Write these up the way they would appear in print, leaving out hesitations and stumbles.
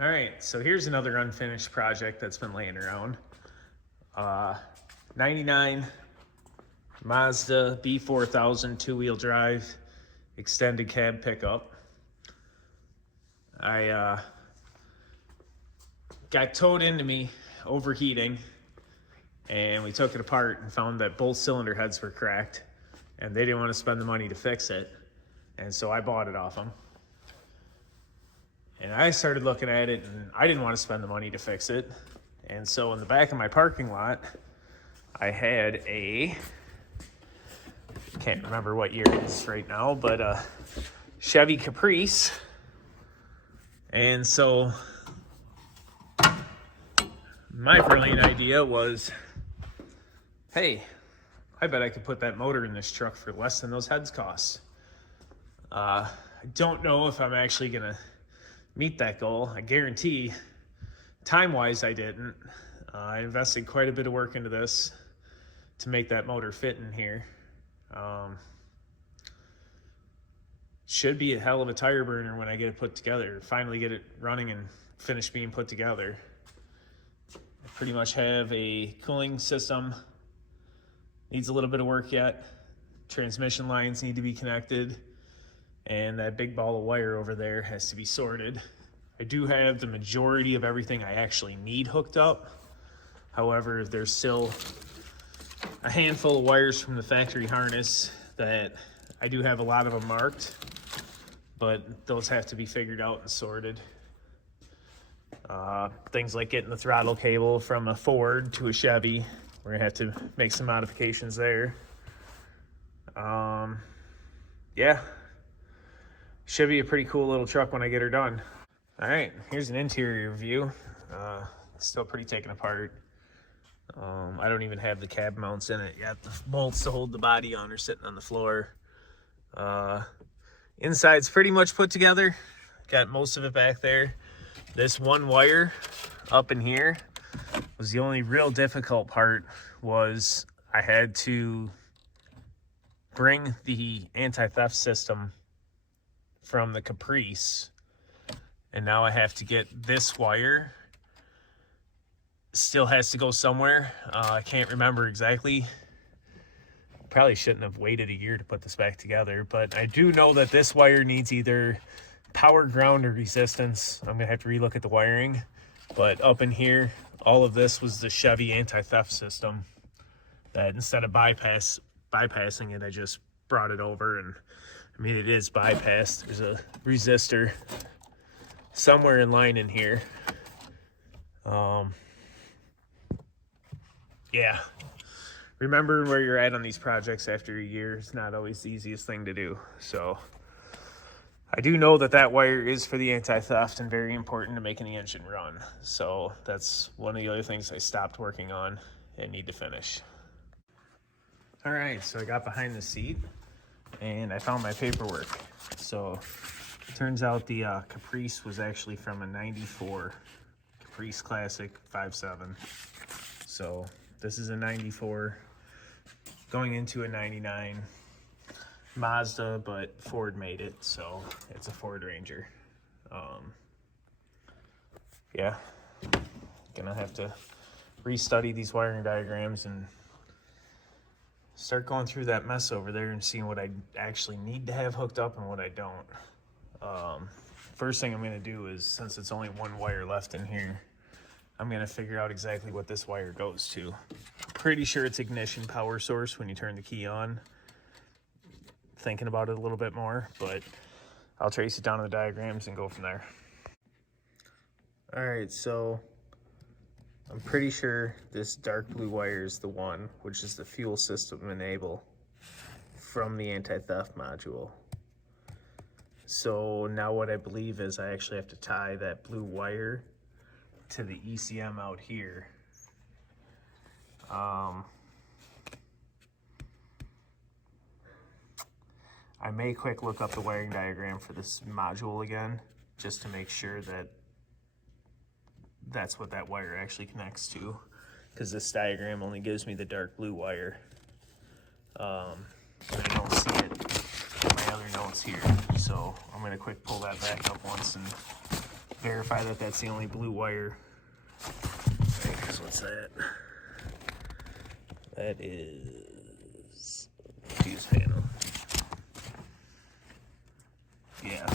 All right, so here's another unfinished project that's been laying around. 99 Mazda b4000 two-wheel drive extended cab pickup. I got towed into me overheating, and we took it apart and found that both cylinder heads were cracked, and they didn't want to spend the money to fix it, and so I bought it off them. And I started looking at it, and I didn't want to spend the money to fix it. And so in the back of my parking lot, I had a, can't remember what year it is right now, but a Chevy Caprice. And so my brilliant idea was, hey, I bet I could put that motor in this truck for less than those heads cost. I don't know if I'm actually gonna meet that goal. I guarantee time-wise I didn't. I invested quite a bit of work into this to make that motor fit in here. Should be a hell of a tire burner when I get it put together, finally get it running and finished being put together. I pretty much have a cooling system, needs a little bit of work yet. Transmission lines need to be connected, and that big ball of wire over there has to be sorted. I do have the majority of everything I actually need hooked up. However, there's still a handful of wires from the factory harness that I do have a lot of them marked, but those have to be figured out and sorted. Things like getting the throttle cable from a Ford to a Chevy, we're gonna have to make some modifications there. Yeah. Should be a pretty cool little truck when I get her done. All right, here's an interior view. Still pretty taken apart. I don't even have the cab mounts in it yet. The bolts to hold the body on are sitting on the floor. Inside's pretty much put together. Got most of it back there. This one wire up in here was the only real difficult part. Was I had to bring the anti-theft system from the Caprice, and now I have to get this wire. Still has to go somewhere. I can't remember exactly. Probably shouldn't have waited a year to put this back together, but I do know that this wire needs either power, ground, or resistance. I'm gonna have to relook at the wiring, but up in here, all of this was the Chevy anti-theft system that instead of bypassing it, I just brought it over. And I mean, it is bypassed. There's a resistor somewhere in line in here. Yeah. Remembering where you're at on these projects after a year is not always the easiest thing to do. So I do know that that wire is for the anti-theft and very important to making the engine run. So that's one of the other things I stopped working on and need to finish. All right, so I got behind the seat and I found my paperwork. So it turns out the Caprice was actually from a 94 Caprice Classic 5.7. So this is a 94 going into a 99 Mazda, but Ford made it, so it's a Ford Ranger. Yeah, gonna have to restudy these wiring diagrams and start going through that mess over there and seeing what I actually need to have hooked up and what I don't. First thing I'm gonna do is, since it's only one wire left in here, I'm gonna figure out exactly what this wire goes to. Pretty sure it's ignition power source when you turn the key on. Thinking about it a little bit more, but I'll trace it down in the diagrams and go from there. All right, so I'm pretty sure this dark blue wire is the one, which is the fuel system enable from the anti-theft module. So now what I believe is I actually have to tie that blue wire to the ECM out here. I may quick look up the wiring diagram for this module again, just to make sure that that's what that wire actually connects to, because this diagram only gives me the dark blue wire. But I don't see it in my other notes here, so I'm gonna quick pull that back up once and verify that that's the only blue wire. Right, here's what's that. That is fuse panel. Yeah.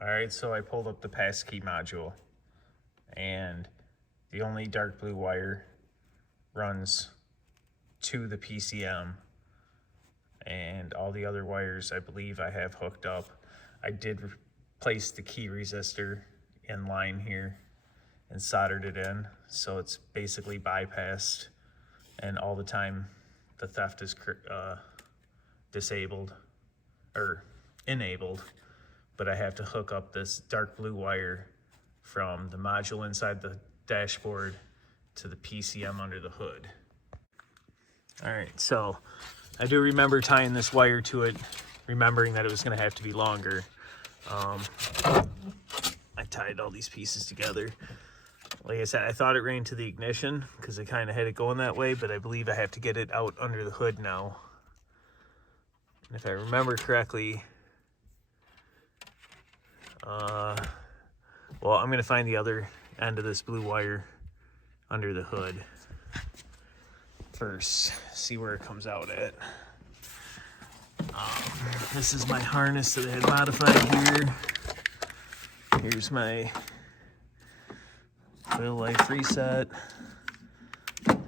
All right, so I pulled up the passkey module, and the only dark blue wire runs to the PCM, and all the other wires I believe I have hooked up. I did place the key resistor in line here and soldered it in, so it's basically bypassed, and all the time the theft is disabled or enabled, but I have to hook up this dark blue wire from the module inside the dashboard to the PCM under the hood. All right, so I do remember tying this wire to it, remembering that it was going to have to be longer. I tied all these pieces together. Like I said, I thought it ran to the ignition because I kind of had it going that way, but I believe I have to get it out under the hood now. And if I remember correctly, well, I'm going to find the other end of this blue wire under the hood first, see where it comes out at. This is my harness that I had modified here. Here's my oil life reset,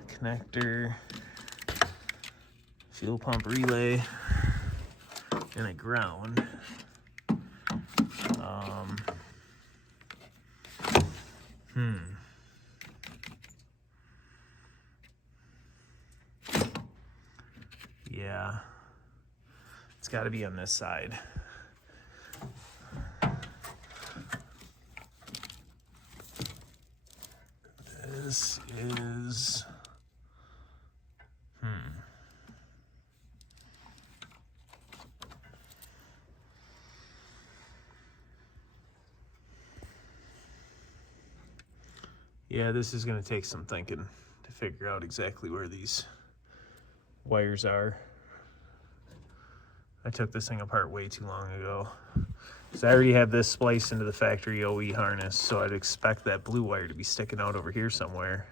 connector, fuel pump relay, and a ground. Yeah, it's got to be on this side. This is, yeah, this is going to take some thinking to figure out exactly where these wires are. I took this thing apart way too long ago. So I already have this spliced into the factory OE harness, so I'd expect that blue wire to be sticking out over here somewhere.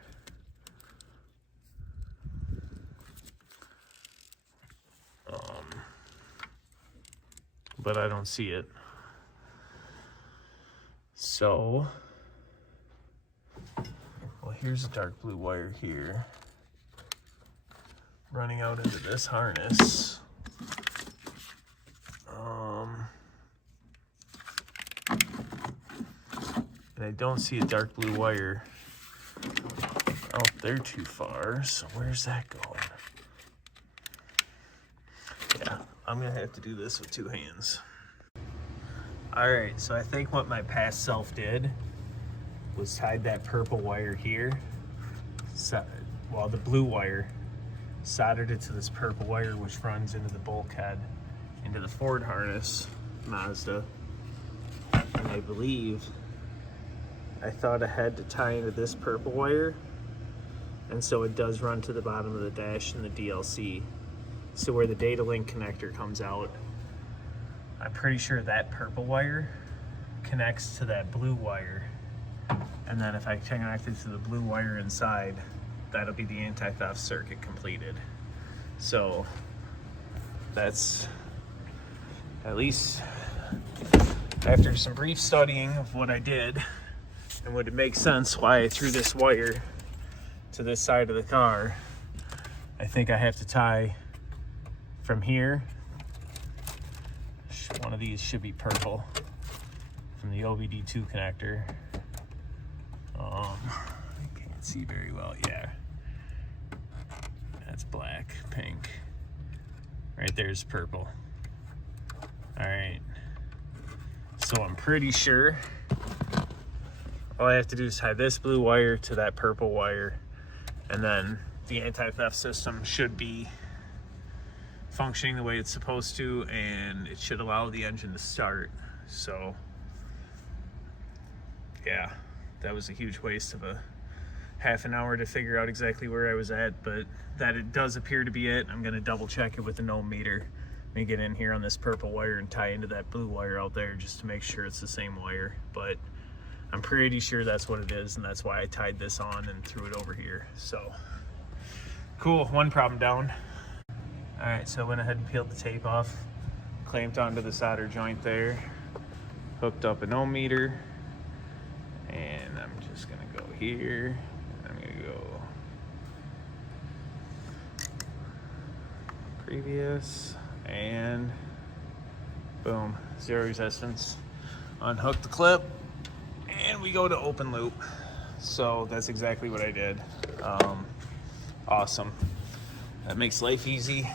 But I don't see it. So, well, here's a dark blue wire here, running out into this harness. And I don't see a dark blue wire out there too far, so where's that going? Yeah, I'm gonna have to do this with two hands. All right, so I think what my past self did was tied that purple wire here, well, the blue wire, soldered it to this purple wire, which runs into the bulkhead, into the Ford harness, Mazda. And I believe I thought I had to tie into this purple wire, and so it does run to the bottom of the dash in the DLC. So where the data link connector comes out, I'm pretty sure that purple wire connects to that blue wire, and then if I connect it to the blue wire inside, that'll be the anti-theft circuit completed. So that's, at least after some brief studying of what I did, and would it make sense why I threw this wire to this side of the car, I think I have to tie from here. One of these should be purple from the OBD2 connector. I can't see very well. Yeah, that's black, pink. Right there's purple. All right, so I'm pretty sure all I have to do is tie this blue wire to that purple wire, and then the anti-theft system should be functioning the way it's supposed to, and it should allow the engine to start. So yeah, that was a huge waste of a half an hour to figure out exactly where I was at, but that it does appear to be it. I'm going to double check it with an ohm meter Let me get in here on this purple wire and tie into that blue wire out there just to make sure it's the same wire. But I'm pretty sure that's what it is, and that's why I tied this on and threw it over here. So cool, one problem down. All right, so I went ahead and peeled the tape off, clamped onto the solder joint there, hooked up an ohm meter, and I'm just gonna go here. I'm gonna go previous, and boom, 0 resistance. Unhook the clip, and we go to open loop. So that's exactly what I did. Awesome. That makes life easy.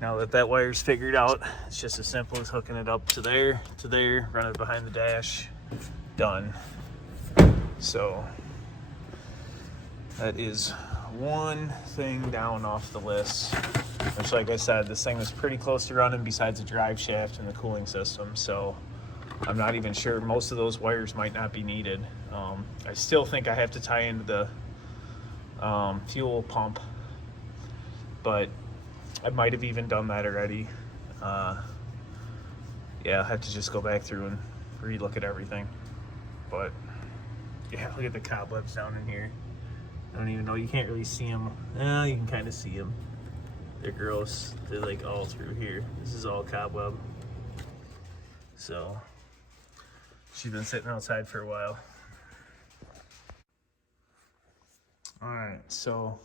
Now that that wire's figured out, it's just as simple as hooking it up to there, run it behind the dash, done. So that is one thing down off the list, which, like I said, this thing was pretty close to running besides the drive shaft and the cooling system. So I'm not even sure. Most of those wires might not be needed. I still think I have to tie into the fuel pump, but I might have even done that already. Yeah, I'll have to just go back through and re-look at everything. But yeah, look at the cobwebs down in here. I don't even know, you can't really see them. Well, you can kind of see them. They're gross. They're like all through here. This is all cobweb. So she's been sitting outside for a while. All right, so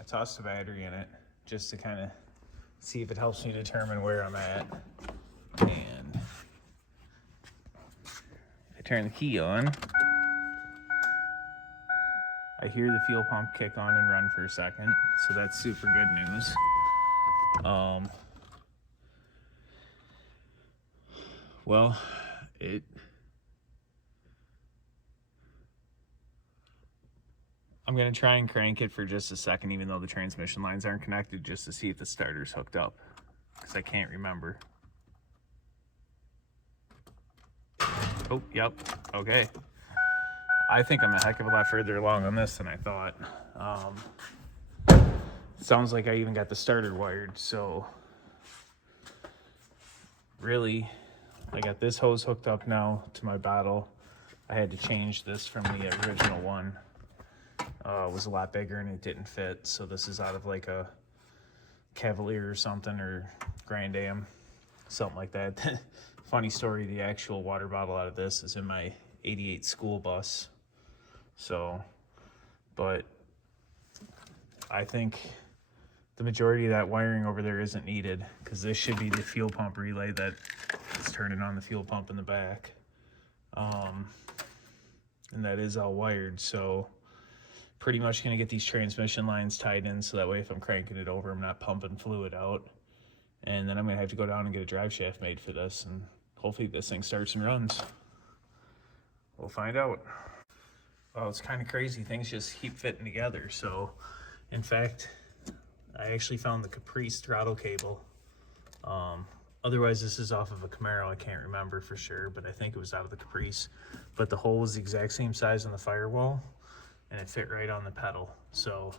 I tossed a battery in it just to kind of see if it helps me determine where I'm at. And I turn the key on. I hear the fuel pump kick on and run for a second, so that's super good news. Well, I'm gonna try and crank it for just a second, even though the transmission lines aren't connected, just to see if the starter's hooked up, because I can't remember. Oh, yep, okay. I think I'm a heck of a lot further along on this than I thought. Sounds like I even got the starter wired, so really, I got this hose hooked up now to my bottle. I had to change this from the original one. It was a lot bigger and it didn't fit, so this is out of like a Cavalier or something, or Grand Am, something like that. Funny story, the actual water bottle out of this is in my 88 school bus. So, but I think the majority of that wiring over there isn't needed, because this should be the fuel pump relay that is turning on the fuel pump in the back. And that is all wired, so pretty much gonna get these transmission lines tied in, so that way if I'm cranking it over, I'm not pumping fluid out. And then I'm gonna have to go down and get a drive shaft made for this, and hopefully this thing starts and runs. We'll find out. Well, it's kind of crazy. Things just keep fitting together. So, in fact, I actually found the Caprice throttle cable. Otherwise, this is off of a Camaro. I can't remember for sure, but I think it was out of the Caprice. But the hole was the exact same size on the firewall, and it fit right on the pedal. So,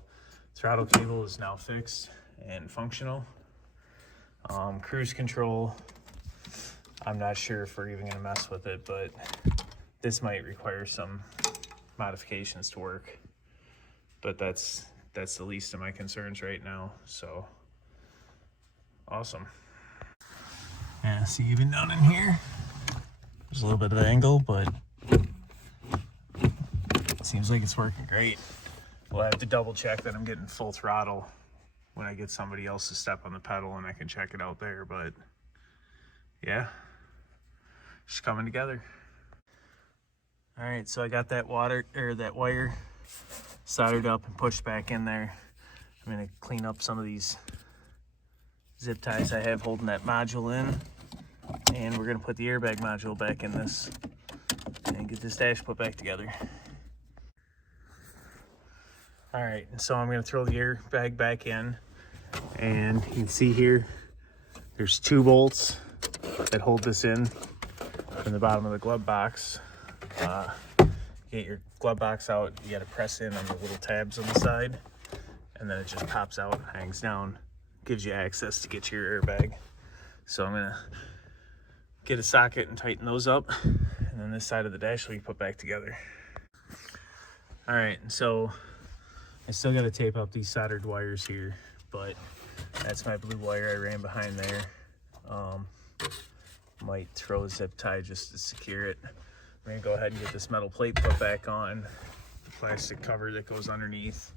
throttle cable is now fixed and functional. Cruise control, I'm not sure if we're even gonna mess with it, but this might require some modifications to work. But that's the least of my concerns right now, so awesome. Yeah, see, even down in here, there's a little bit of angle, but it seems like it's working great. We'll have to double check that I'm getting full throttle when I get somebody else to step on the pedal, and I can check it out there. But yeah, it's coming together. All right, so I got that wire soldered up and pushed back in there. I'm gonna clean up some of these zip ties I have holding that module in, and we're gonna put the airbag module back in this and get this dash put back together. All right, so I'm gonna throw the airbag back in, and you can see here, there's 2 bolts that hold this in from the bottom of the glove box. Get your glove box out, you gotta press in on the little tabs on the side, and then it just pops out and hangs down. gives you access to get to your airbag. So I'm gonna get a socket and tighten those up, and then this side of the dash will be put back together. All right, so I still gotta tape up these soldered wires here, but that's my blue wire I ran behind there. Might throw a zip tie just to secure it. I'm gonna go ahead and get this metal plate put back on, the plastic cover that goes underneath,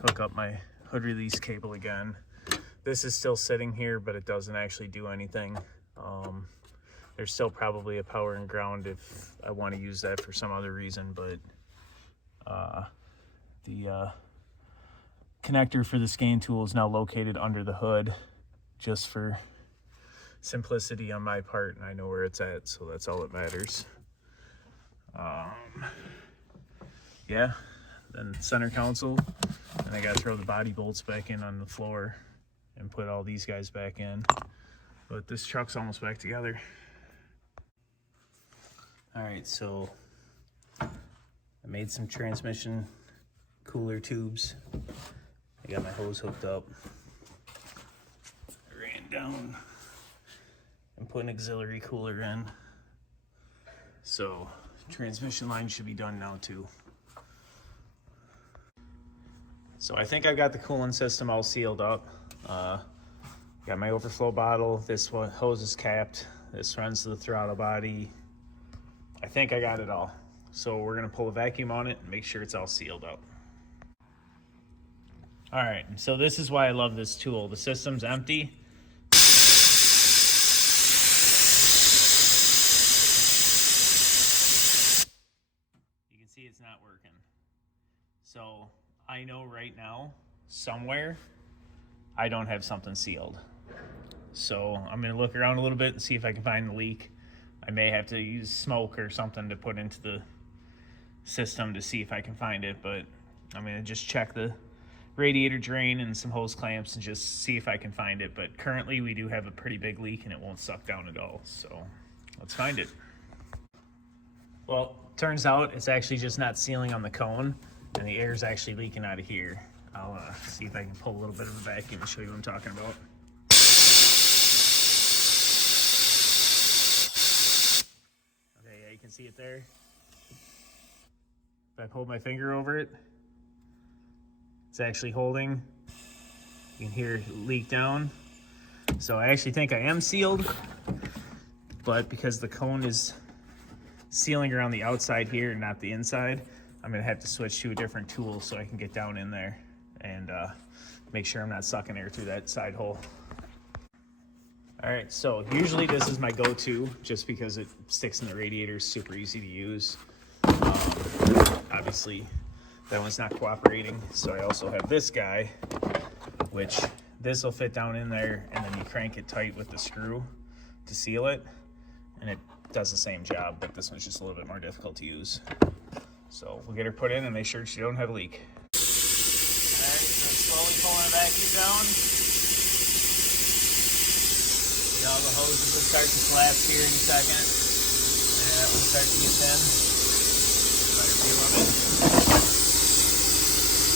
hook up my hood release cable again. This is still sitting here, but it doesn't actually do anything. There's still probably a power and ground if I want to use that for some other reason, but the connector for the skein tool is now located under the hood, just for simplicity on my part, and I know where it's at, so that's all that matters. Yeah, then center console, and I gotta throw the body bolts back in on the floor and put all these guys back in, but this truck's almost back together. All right, so I made some transmission cooler tubes. I got my hose hooked up. I ran down and put an auxiliary cooler in. So transmission line should be done now too. So I think I've got the coolant system all sealed up. Got my overflow bottle. This one hose is capped. This runs to the throttle body. I think I got it all. So we're gonna pull a vacuum on it and make sure it's all sealed up. All right, so this is why I love this tool. The system's empty. You can see it's not working. So I know right now, somewhere, I don't have something sealed. So I'm gonna look around a little bit and see if I can find the leak. I may have to use smoke or something to put into the system to see if I can find it, but I'm gonna just check the radiator drain and some hose clamps and just see if I can find it. But currently we do have a pretty big leak and it won't suck down at all. So let's find it. Well, turns out it's actually just not sealing on the cone and the air is actually leaking out of here. I'll see if I can pull a little bit of a vacuum and show you what I'm talking about. Okay, yeah, you can see it there. If I pull my finger over it, it's actually holding. You can hear it leak down. So I actually think I am sealed, but because the cone is sealing around the outside here and not the inside, I'm gonna have to switch to a different tool so I can get down in there and make sure I'm not sucking air through that side hole. All right, so usually this is my go-to just because it sticks in the radiator, super easy to use. Obviously, that one's not cooperating, so I also have this guy, which this will fit down in there, and then you crank it tight with the screw to seal it, and it does the same job, but this one's just a little bit more difficult to use. So we'll get her put in and make sure she don't have a leak. All right, so slowly pulling the vacuum down. See how the hoses will start to collapse here in a second. And that will start to get thin. Better feel of it.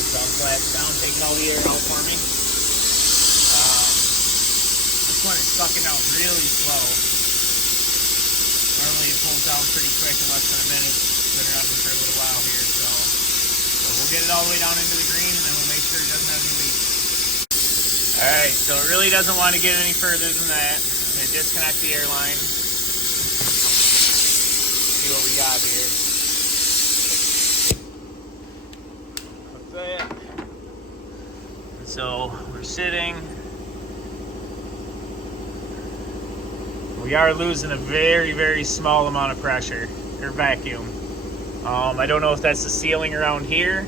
It's all collapsed down, taking all the air out for me. This one is sucking out really slow. Normally it pulls down pretty quick in less than a minute. Been running for a little while here, so we'll get it all the way down into the green and then we'll make sure it doesn't have any leaks. All right, so it really doesn't want to get any further than that. I'm gonna disconnect the air line. See what we got here. Hook that. And so we're sitting. We are losing a very, very small amount of pressure, or vacuum. I don't know if that's the sealing around here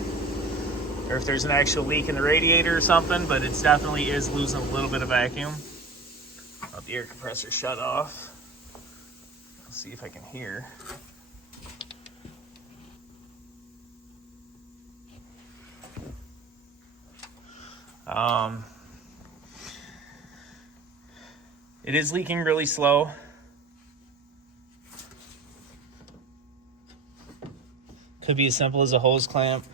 or if there's an actual leak in the radiator or something, but it definitely is losing a little bit of vacuum. Oh, the air compressor shut off. Let's see if I can hear. It is leaking really slow. Could be as simple as a hose clamp.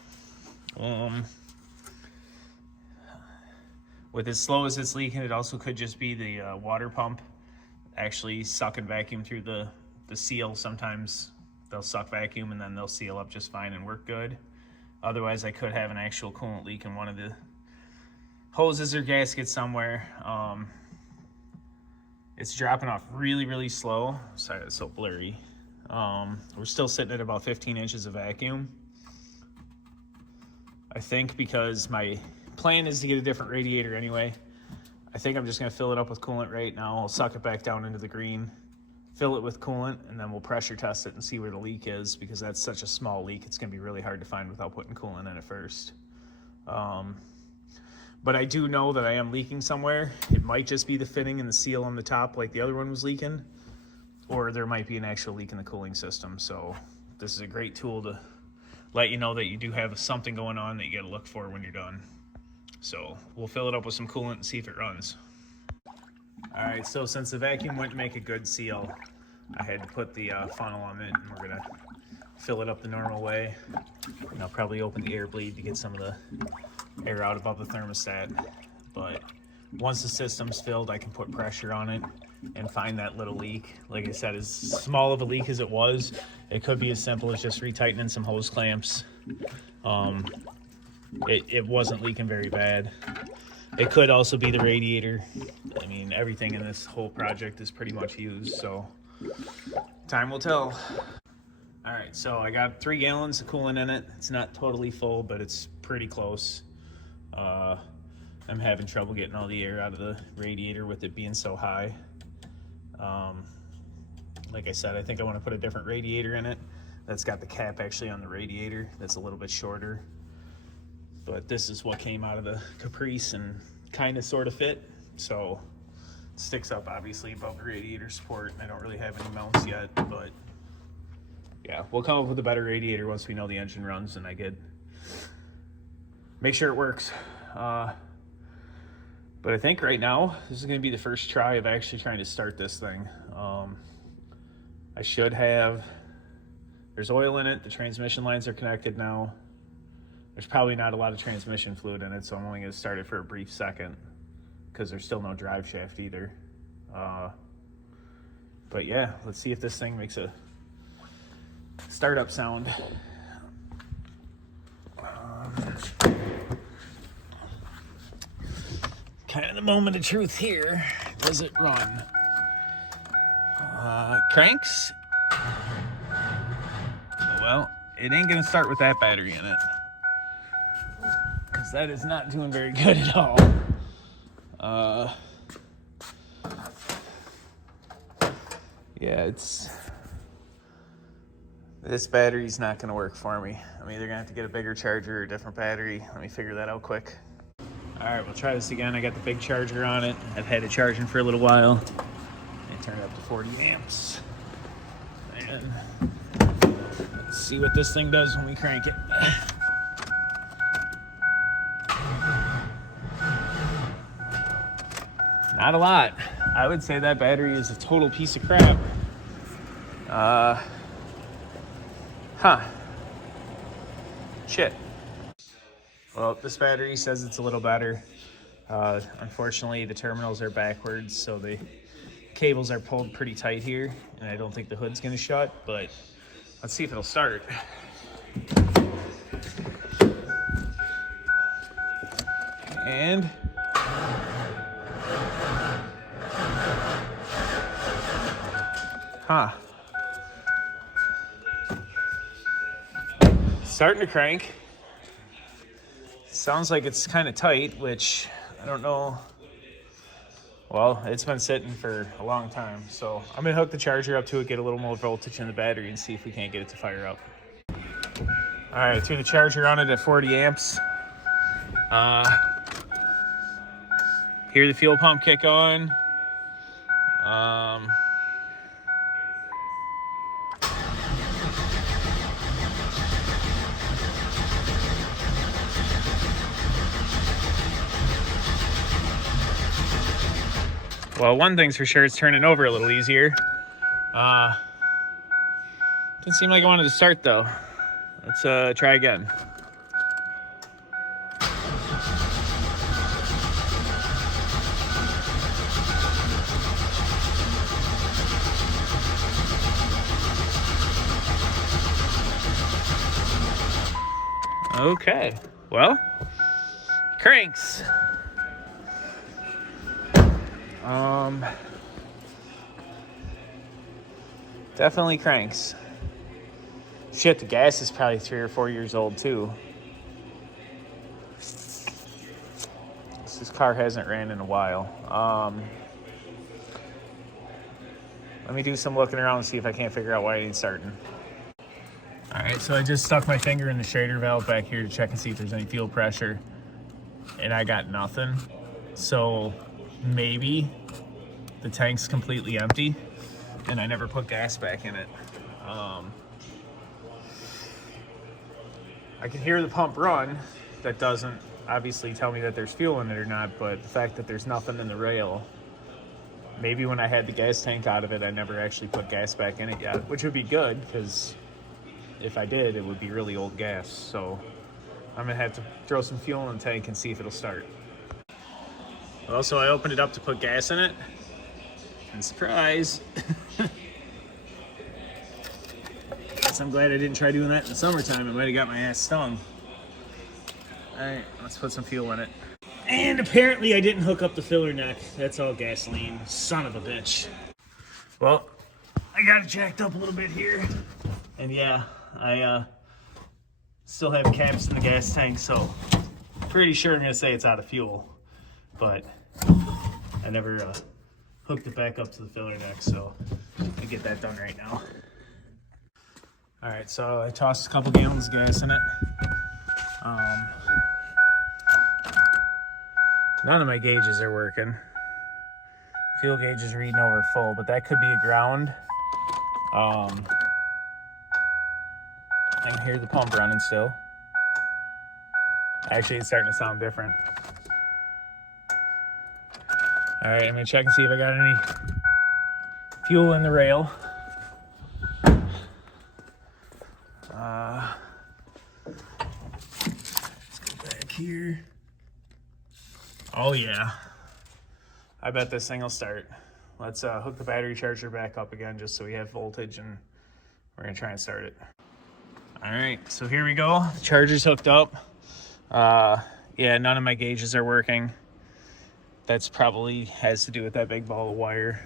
With as slow as it's leaking, it also could just be the water pump actually sucking vacuum through the seal. Sometimes they'll suck vacuum and then they'll seal up just fine and work good. Otherwise, I could have an actual coolant leak in one of the hoses or gaskets somewhere. It's dropping off really, really slow. Sorry, it's so blurry. We're still sitting at about 15 inches of vacuum. I think because my plan is to get a different radiator anyway. I think I'm just gonna fill it up with coolant right now. I'll suck it back down into the green, fill it with coolant, and then we'll pressure test it and see where the leak is, because that's such a small leak. It's gonna be really hard to find without putting coolant in it first. But I do know that I am leaking somewhere. It might just be the fitting and the seal on the top like the other one was leaking, or there might be an actual leak in the cooling system. So this is a great tool to let you know that you do have something going on that you gotta look for when you're done. So we'll fill it up with some coolant and see if it runs. All right, so since the vacuum wouldn't make a good seal, I had to put the funnel on it, and we're gonna fill it up the normal way. And I'll probably open the air bleed to get some of the air out above the thermostat. But once the system's filled, I can put pressure on it and find that little leak. Like I said, as small of a leak as it was, it could be as simple as just retightening some hose clamps. It wasn't leaking very bad. It could also be the radiator. I mean, everything in this whole project is pretty much used, so time will tell. All right, so I got 3 gallons of coolant in it. It's not totally full, but it's pretty close. I'm having trouble getting all the air out of the radiator with it being so high. Like I said, I think I want to put a different radiator in it. That's got the cap actually on the radiator. That's a little bit shorter. But this is what came out of the Caprice and kind of sort of fit. So it sticks up obviously above the radiator support. I don't really have any mounts yet, but yeah, we'll come up with a better radiator once we know the engine runs and I get make sure it works. But I think right now this is going to be the first try of actually trying to start this thing. I should have, there's oil in it, the transmission lines are connected now. There's probably not a lot of transmission fluid in it, so I'm only going to start it for a brief second because there's still no drive shaft either. But yeah, let's see if this thing makes a startup sound. Kind of the moment of truth here. Does it run? Cranks? Well, it ain't going to start with that battery in it. That is not doing very good at all. Yeah, this battery's not going to work for me. I'm either going to have to get a bigger charger or a different battery. Let me figure that out quick. All right, we'll try this again. I got the big charger on it. I've had it charging for a little while. I turned it up to 40 amps. And let's see what this thing does when we crank it. Not a lot. I would say that battery is a total piece of crap. Shit. Well, this battery says it's a little better. Unfortunately, the terminals are backwards, so the cables are pulled pretty tight here, and I don't think the hood's gonna shut, but let's see if it'll start. And starting to crank. Sounds like it's kind of tight, which I don't know. Well, it's been sitting for a long time, so I'm gonna hook the charger up to it, get a little more voltage in the battery, and see if we can't get it to fire up. All right, threw the charger on it at 40 amps. Hear the fuel pump kick on. Well, one thing's for sure, it's turning over a little easier. Didn't seem like I wanted to start though. Let's try again. Okay, well, cranks. Definitely cranks. Shit, the gas is probably 3 or 4 years old too. This car hasn't ran in a while. Let me do some looking around and see if I can't figure out why it ain't starting. All right, so I just stuck my finger in the Schrader valve back here to check and see if there's any fuel pressure, and I got nothing. So maybe the tank's completely empty and I never put gas back in it. I can hear the pump run. That doesn't obviously tell me that there's fuel in it or not, but the fact that there's nothing in the rail, maybe when I had the gas tank out of it, I never actually put gas back in it yet, which would be good, because if I did, it would be really old gas. So I'm gonna have to throw some fuel in the tank and see if it'll start. Well, so I opened it up to put gas in it, and surprise. Guess I'm glad I didn't try doing that in the summertime. It might have got my ass stung. All right, let's put some fuel in it. And apparently I didn't hook up the filler neck. That's all gasoline. Son of a bitch. Well, I got it jacked up a little bit here. And yeah, I still have caps in the gas tank, so pretty sure I'm gonna say it's out of fuel. But I never hooked it back up to the filler neck, so I get that done right now. All right, so I tossed a couple gallons of gas in it. None of my gauges are working. Fuel gauge is reading over full, but that could be a ground. I can hear the pump running still. Actually, it's starting to sound different. All right, I'm gonna check and see if I got any fuel in the rail. Let's go back here. Oh yeah, I bet this thing will start. Let's hook the battery charger back up again just so we have voltage, and we're gonna try and start it. All right, so here we go. The charger's hooked up. Yeah, none of my gauges are working. That's probably has to do with that big ball of wire.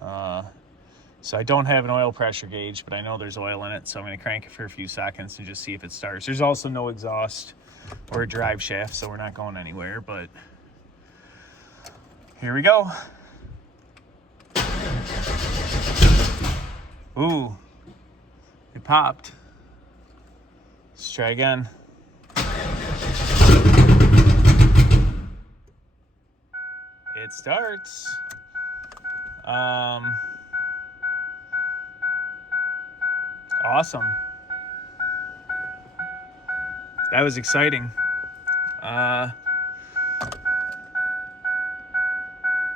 So I don't have an oil pressure gauge, but I know there's oil in it, so I'm gonna crank it for a few seconds and just see if it starts. There's also no exhaust or a drive shaft, so we're not going anywhere, but here we go. Ooh, it popped. Let's try again. It starts. Awesome. That was exciting. Let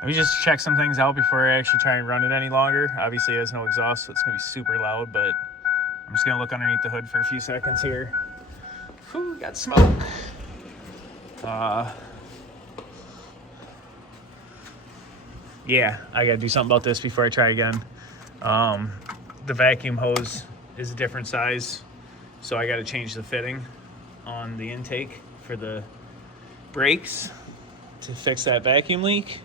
me just check some things out before I actually try and run it any longer. Obviously it has no exhaust, so it's gonna be super loud, but I'm just gonna look underneath the hood for a few seconds here. Whew, got smoke. Yeah, I gotta do something about this before I try again. The vacuum hose is a different size, so I gotta change the fitting on the intake for the brakes to fix that vacuum leak.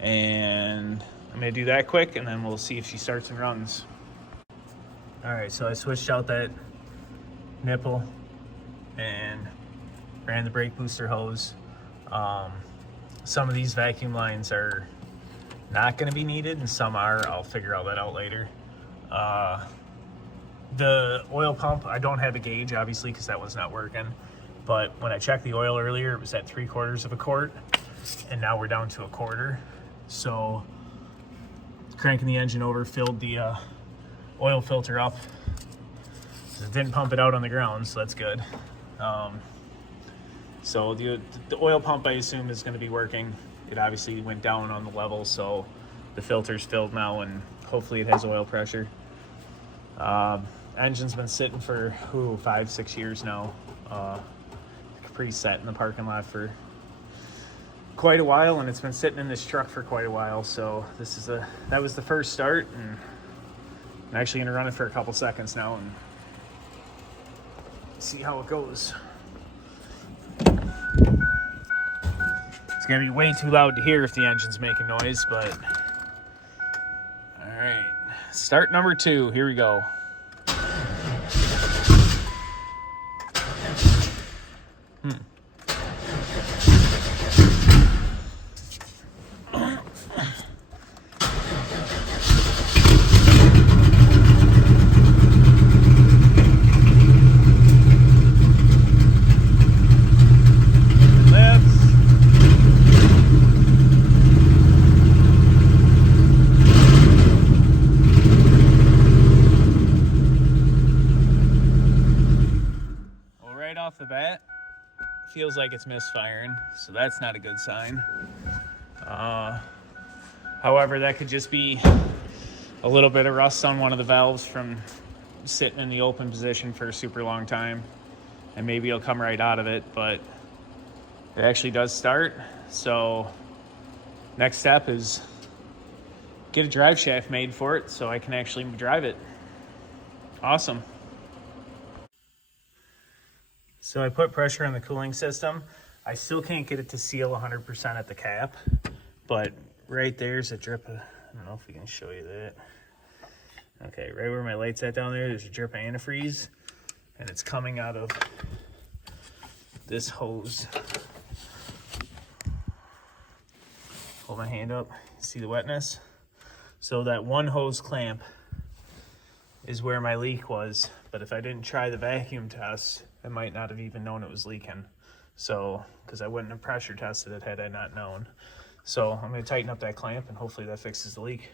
And I'm gonna do that quick, and then we'll see if she starts and runs. All right, so I switched out that nipple and ran the brake booster hose. Some of these vacuum lines are not gonna be needed, and some are. I'll figure all that out later. The oil pump, I don't have a gauge, obviously, because that was not working. But when I checked the oil earlier, it was at 3/4 of a quart, and now we're down to a quarter. So cranking the engine over filled the oil filter up. It didn't pump it out on the ground, so that's good. So the oil pump, I assume, is going to be working. It obviously went down on the level, so the filter's filled now, and hopefully it has oil pressure. Engine's been sitting for 5-6 years now. Pretty set in the parking lot for quite a while, and it's been sitting in this truck for quite a while. So that was the first start, and I'm actually gonna run it for a couple seconds now and See how it goes. It's gonna be way too loud to hear if the engine's making noise, but all right. Start number 2. Here we go. Off the bat, feels like it's misfiring, so that's not a good sign. However, that could just be a little bit of rust on one of the valves from sitting in the open position for a super long time, and maybe it'll come right out of it, but it actually does start. So next step is get a drive shaft made for it so I can actually drive it. Awesome. So I put pressure on the cooling system. I still can't get it to seal 100% at the cap, but right there's a drip of, I don't know if we can show you that. Okay, right where my light's at down there, there's a drip of antifreeze, and it's coming out of this hose. Hold my hand up, see the wetness? So that one hose clamp is where my leak was, but if I didn't try the vacuum test, I might not have even known it was leaking. So, because I wouldn't have pressure tested it had I not known. So I'm going to tighten up that clamp and hopefully that fixes the leak.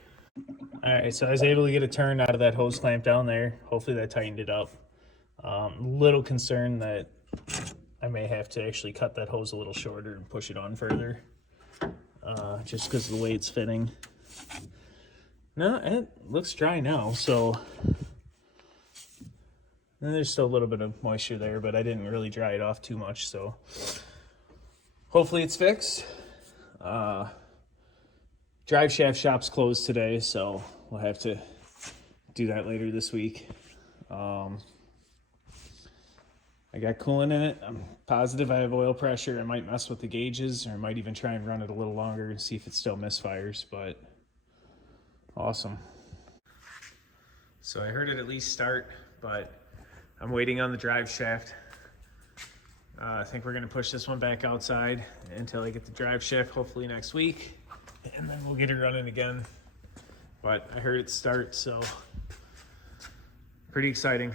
All right, so I was able to get a turn out of that hose clamp down there. Hopefully that tightened it up. Little concerned that I may have to actually cut that hose a little shorter and push it on further. Just because of the way it's fitting. No, it looks dry now, so... And there's still a little bit of moisture there, but I didn't really dry it off too much, so hopefully it's fixed. Drive shaft shop's closed today, so we'll have to do that later this week. I got coolant in it. I'm positive I have oil pressure. I might mess with the gauges, or I might even try and run it a little longer and see if it still misfires, but awesome. So I heard it at least start, but I'm waiting on the drive shaft. I think we're gonna push this one back outside until I get the drive shaft, hopefully next week, and then we'll get it running again. But I heard it start, so pretty exciting.